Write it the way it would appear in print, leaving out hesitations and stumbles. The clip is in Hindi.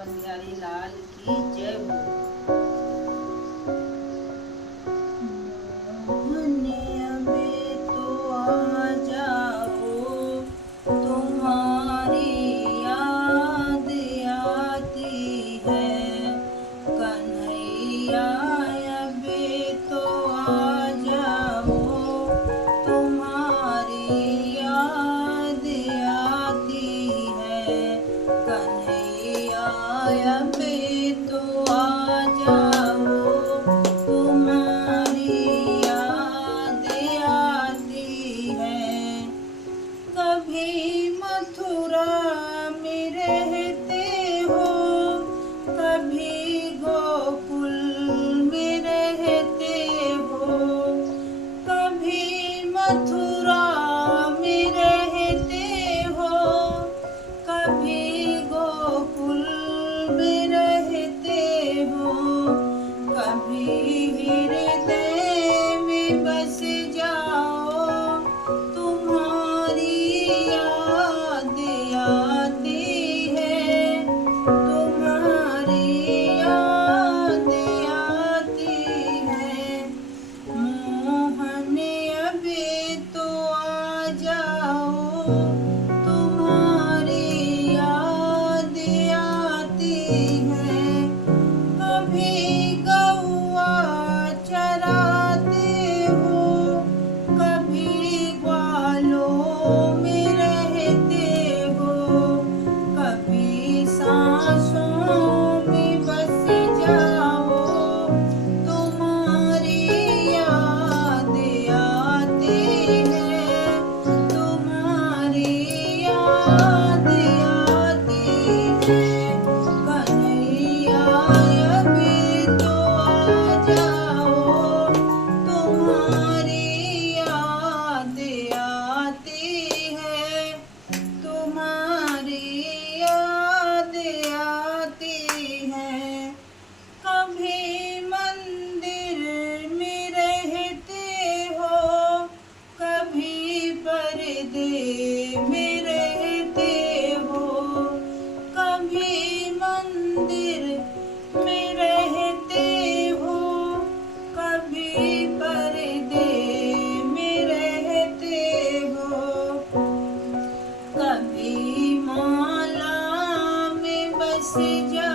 वृंदावन बिहारी लाल की जय हो। मोहनिया में तो आ जाओ, तुम्हारी याद आती है। कन्हैया बे तो आ जाओ, तुम्हारी याद आती है। कन्हैया बे तो आ जाओ, तुम्हारी याद आती है। कभी मथुरा में रहते हो, कभी गोकुल में रहते हो। कभी मथुरा में रहते हो, कभी गोकुल में रहते हो। कभी हृदय में बस जाओ, तुम्हारी याद आती है। तुम्हारी याद आती है। मोहन अभी तो आ जाओ, तुम्हारी याद आती है। कभी गौआ चराते हो, कभी ग्वालों में रहते हो। कभी सांसों में बस जाओ, तुम्हारी याद आती है। तुम्हारी याद आती है। कन्हैया अभी तो आ जाओ, तुम्हारी याद आती है। तुम्हारी याद आती है। कभी मंदिर में रहते हो, कभी पर्दे में रहते हो। कभी मंदिर में रहते हो, कभी पर्दे में रहते हो। कभी माला में बस जा